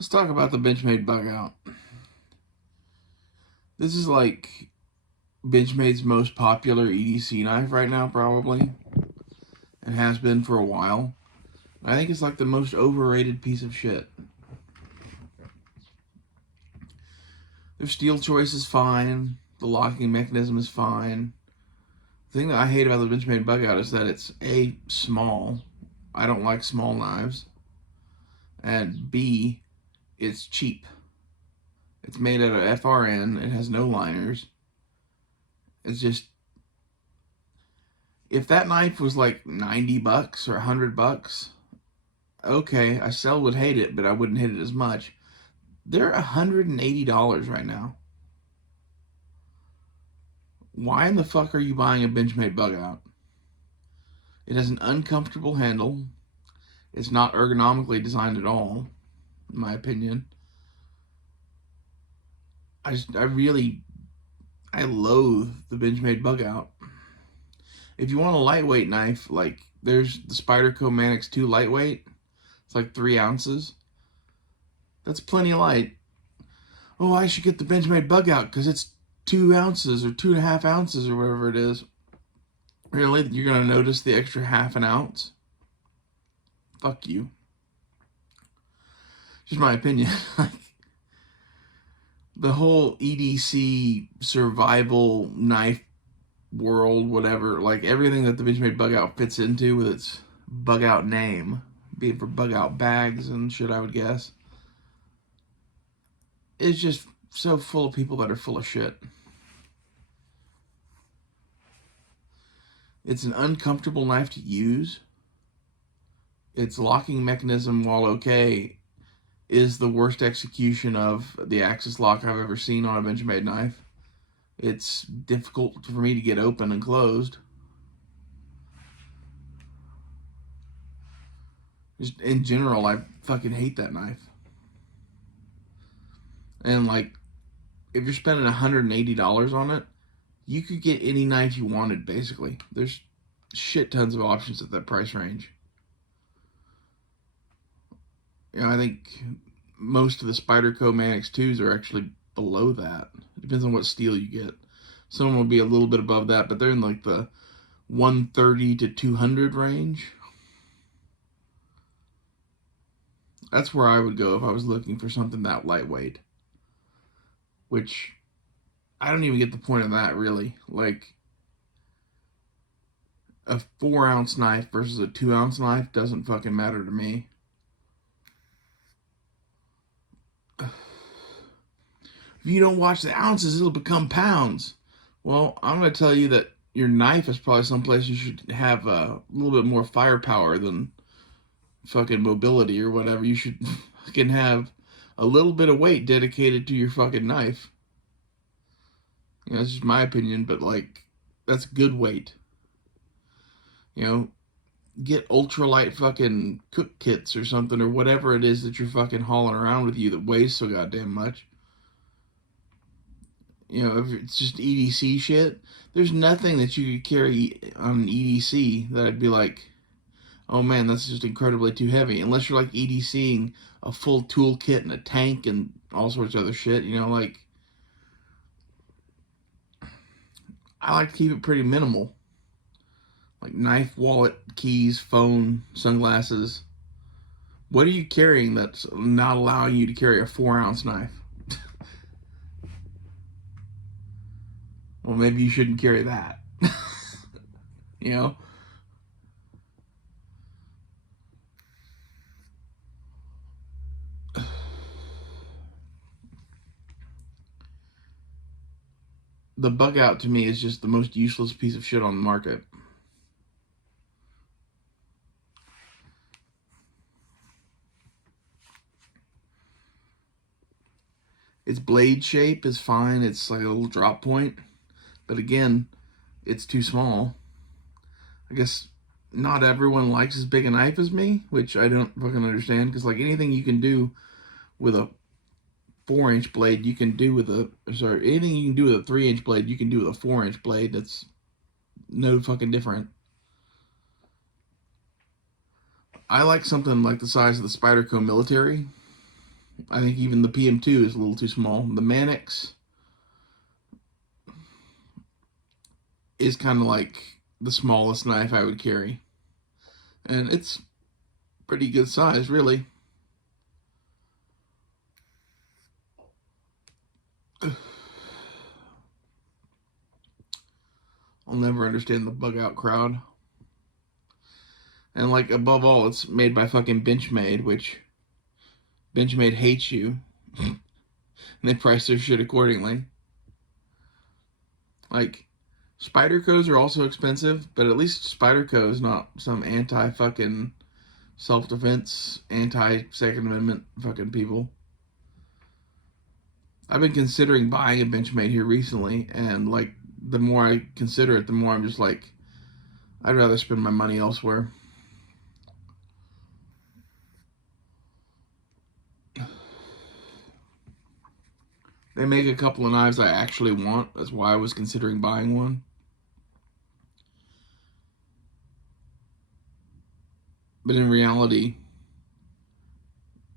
Let's talk about the benchmade bugout. This is like Benchmade's most popular EDC knife right now, probably. It has been for a while. I think it's like the most overrated piece of shit. Their steel choice is fine. The locking mechanism is fine. The thing that I hate about the Benchmade bugout is that it's A, small. I don't like small knives. And B, it's cheap. It's made out of FRN. It has no liners. It's just, if that knife was like 90 bucks or 100 bucks, okay, I still would hate it, but I wouldn't hate it as much. They're $180 right now. Why in the fuck are you buying a Benchmade bugout? It has an uncomfortable handle. It's not ergonomically designed at all, in my opinion. I loathe the Benchmade bugout. If you want a lightweight knife, like there's the Spyderco Manix 2 lightweight. It's like 3 ounces. That's plenty light. Oh, I should get the Benchmade bugout because it's 2 ounces or 2.5 ounces or whatever it is. Really? You're going to notice the extra half an ounce? Fuck you. Just my opinion. The whole EDC survival knife world, whatever, like everything that the Benchmade bugout fits into with its bugout name, be it for bugout bags and shit, I would guess, is just so full of people that are full of shit. It's an uncomfortable knife to use. Its locking mechanism, while okay, is the worst execution of the axis lock I've ever seen on a Benchmade knife. It's difficult for me to get open and closed. Just in general, I fucking hate that knife. And like, if you're spending $180 on it, you could get any knife you wanted, basically. There's shit tons of options at that price range. You know, I think most of the Spyderco Manix 2s are actually below that. It depends on what steel you get. Some will be a little bit above that, but they're in like the 130 to 200 range. That's where I would go if I was looking for something that lightweight. Which, I don't even get the point of that, really. Like, a 4-ounce knife versus a 2-ounce knife doesn't fucking matter to me. If you don't watch the ounces, it'll become pounds. Well, I'm going to tell you that your knife is probably someplace you should have a little bit more firepower than fucking mobility or whatever. You should fucking have a little bit of weight dedicated to your fucking knife. You know, that's just my opinion, but like, that's good weight. You know, get ultralight fucking cook kits or something, or whatever it is that you're fucking hauling around with you that weighs so goddamn much. You know, if it's just EDC shit, there's nothing that you could carry on an EDC that I'd be like, oh man, that's just incredibly too heavy. Unless you're like EDCing a full tool kit and a tank and all sorts of other shit, you know, like, I like to keep it pretty minimal. Like knife, wallet, keys, phone, sunglasses. What are you carrying that's not allowing you to carry a 4-ounce knife? Well, maybe you shouldn't carry that. You know? The bugout to me is just the most useless piece of shit on the market. Its blade shape is fine. It's like a little drop point. But again, it's too small. I guess not everyone likes as big a knife as me, which I don't fucking understand. Because like anything you can do with a 4-inch blade, you can do with anything you can do with a 3-inch blade, you can do with a 4-inch blade. That's no fucking different. I like something like the size of the Spyderco Military. I think even the PM2 is a little too small. The Mannix is kind of like the smallest knife I would carry. And it's pretty good size, really. I'll never understand the bugout crowd. And like above all, it's made by fucking Benchmade, which Benchmade hates you. And they price their shit accordingly. Like, Spyderco's are also expensive, but at least Spyderco is not some anti-fucking self-defense, anti-Second Amendment fucking people. I've been considering buying a Benchmade here recently, and like, the more I consider it, the more I'm just like, I'd rather spend my money elsewhere. They make a couple of knives I actually want. That's why I was considering buying one. But in reality,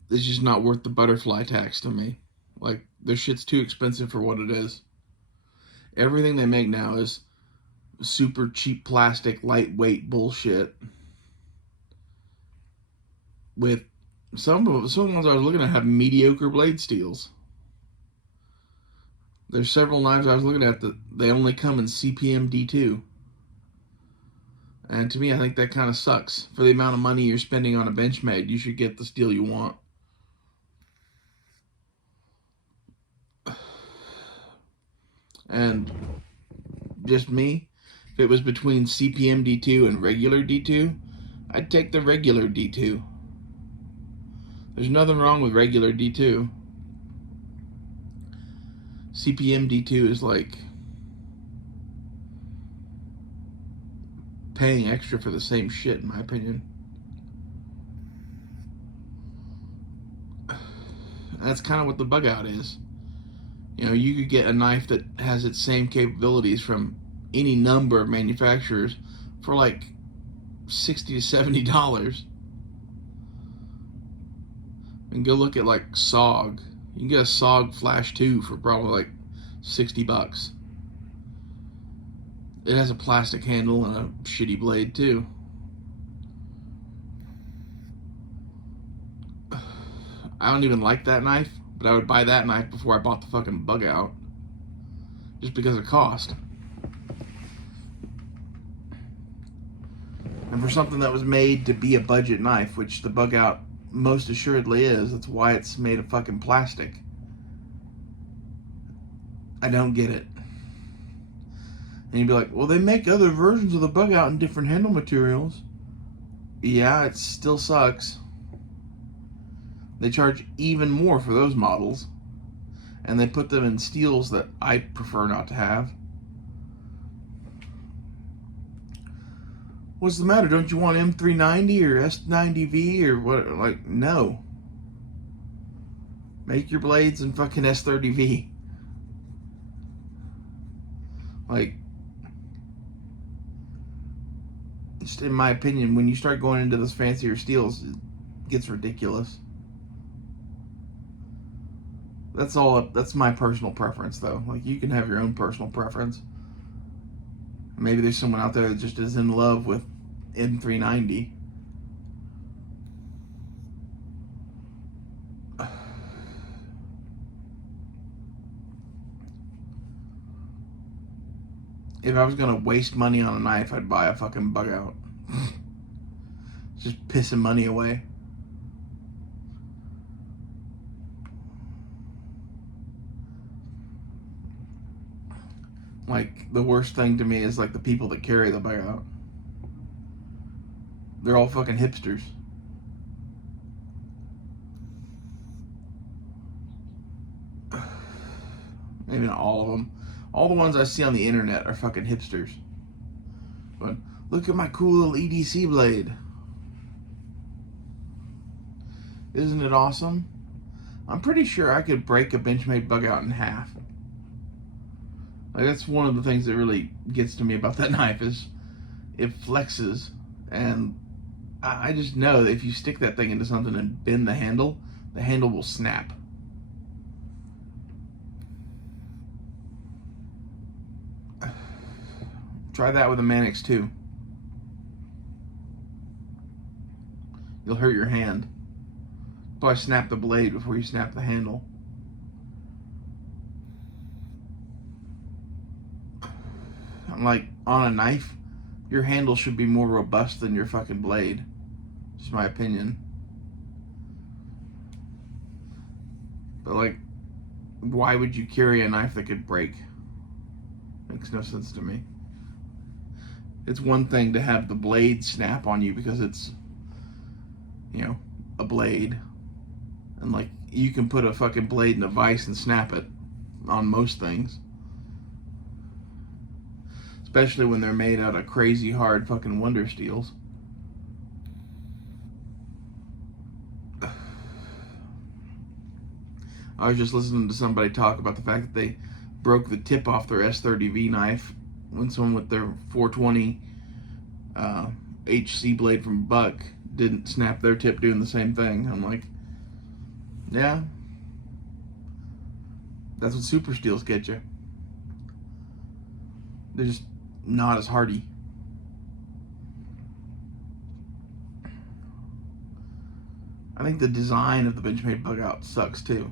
it's just not worth the butterfly tax to me. Like, their shit's too expensive for what it is. Everything they make now is super cheap plastic, lightweight bullshit. With some ones I was looking at have mediocre blade steels. There's several knives I was looking at that they only come in CPM D2. And to me, I think that kind of sucks. For the amount of money you're spending on a Benchmade, you should get the steel you want. And just me, if it was between CPM D2 and regular D2, I'd take the regular D2. There's nothing wrong with regular D2. CPM D2 is like paying extra for the same shit, in my opinion. That's kind of what the bugout is. You know, you could get a knife that has its same capabilities from any number of manufacturers for like $60 to $70. And go look at like SOG. You can get a SOG Flash 2 for probably like $60. It has a plastic handle and a shitty blade too. I don't even like that knife, but I would buy that knife before I bought the fucking bugout. Just because of cost. And for something that was made to be a budget knife, which the bugout most assuredly is, that's why it's made of fucking plastic. I don't get it. And you'd be like, well, they make other versions of the bugout in different handle materials. Yeah, it still sucks. They charge even more for those models. And they put them in steels that I prefer not to have. What's the matter? Don't you want M390 or S90V or what? Like, no. Make your blades in fucking S30V. Like, just in my opinion, when you start going into those fancier steels, it gets ridiculous. That's my personal preference, though. Like, you can have your own personal preference. Maybe there's someone out there that just is in love with M390. If I was gonna waste money on a knife, I'd buy a fucking bugout. Just pissing money away. Like, the worst thing to me is like the people that carry the bugout. They're all fucking hipsters. Maybe not all of them. All the ones I see on the internet are fucking hipsters. But look at my cool little EDC blade. Isn't it awesome? I'm pretty sure I could break a Benchmade bugout in half. Like, that's one of the things that really gets to me about that knife is it flexes, and I just know that if you stick that thing into something and bend the handle will snap. Try that with a Mannix too. You'll hurt your hand. Probably snap the blade before you snap the handle. Like, on a knife, your handle should be more robust than your fucking blade. Just my opinion. But, like, why would you carry a knife that could break? Makes no sense to me. It's one thing to have the blade snap on you because it's, you know, a blade. And, like, you can put a fucking blade in a vise and snap it on most things. Especially when they're made out of crazy hard fucking wonder steels. I was just listening to somebody talk about the fact that they broke the tip off their S30V knife when someone with their 420 HC blade from Buck didn't snap their tip doing the same thing. I'm like, yeah, that's what super steels get you. They're just not as hardy. I think the design of the benchmade bugout sucks too.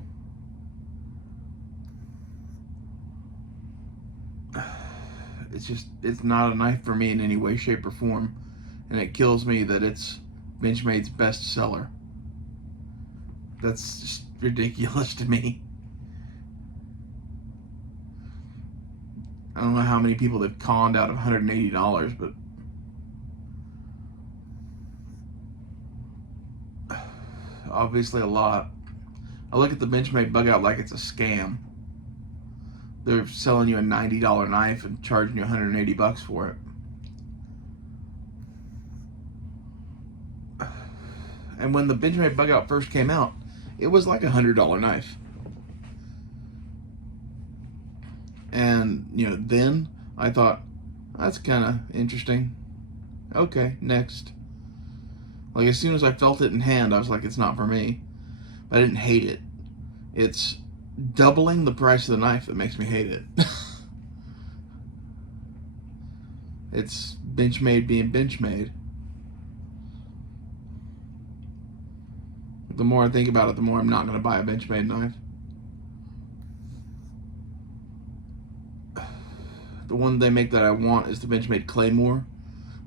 It's not a knife for me in any way, shape, or form. And it kills me that it's Benchmade's best seller. That's just ridiculous to me. I don't know how many people they've conned out of $180, but obviously a lot. I look at the Benchmade bugout like it's a scam. They're selling you a $90 knife and charging you $180 for it. And when the Benchmade bugout first came out, it was like a $100 knife. And, you know, then I thought, that's kind of interesting. Okay, next. Like, as soon as I felt it in hand, I was like, it's not for me. But I didn't hate it. It's doubling the price of the knife that makes me hate it. It's Benchmade being Benchmade. The more I think about it, the more I'm not going to buy a Benchmade knife. The one they make that I want is the Benchmade Claymore,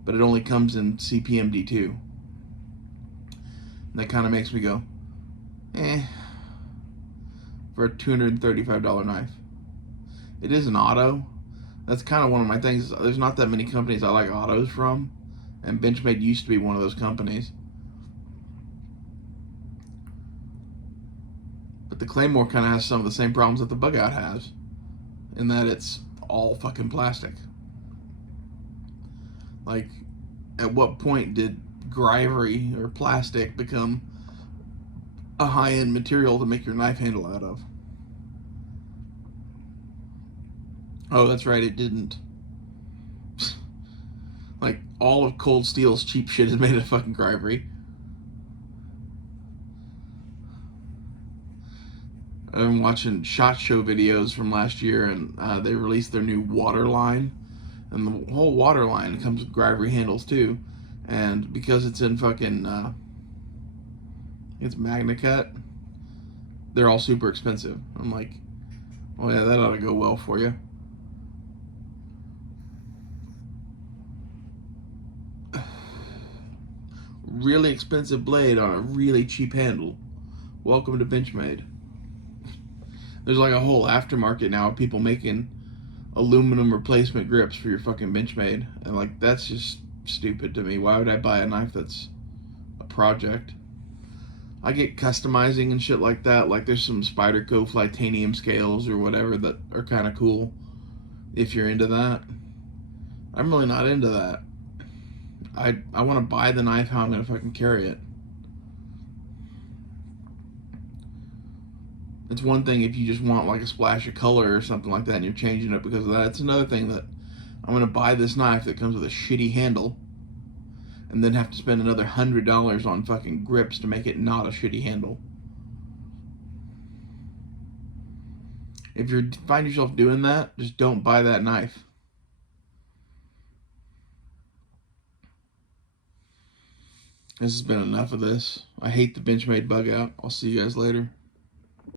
but it only comes in CPMD2. And that kind of makes me go, for a $235 knife. It is an auto. That's kind of one of my things. There's not that many companies I like autos from, and Benchmade used to be one of those companies. But the Claymore kind of has some of the same problems that the bugout has, in that it's all fucking plastic. Like, at what point did Grivery or plastic become a high-end material to make your knife handle out of? Oh, that's right, it didn't. Like, all of Cold Steel's cheap shit is made of fucking Grivery. I've been watching SHOT Show videos from last year, and they released their new water line. And the whole water line comes with Grivery handles too. And because it's in fucking, it's Magna Cut, they're all super expensive. I'm like, oh yeah, that ought to go well for you. Really expensive blade on a really cheap handle. Welcome to Benchmade. There's like a whole aftermarket now of people making aluminum replacement grips for your fucking Benchmade. And like, that's just stupid to me. Why would I buy a knife that's a project? I get customizing and shit like that. Like, there's some Spyderco Flytanium scales or whatever that are kind of cool if you're into that. I'm really not into that. I want to buy the knife how I'm going to fucking carry it. It's one thing if you just want like a splash of color or something like that and you're changing it because of that. It's another thing that I'm going to buy this knife that comes with a shitty handle and then have to spend another $100 on fucking grips to make it not a shitty handle. If you find yourself doing that, just don't buy that knife. This has been enough of this. I hate the benchmade bug out. I'll see you guys later.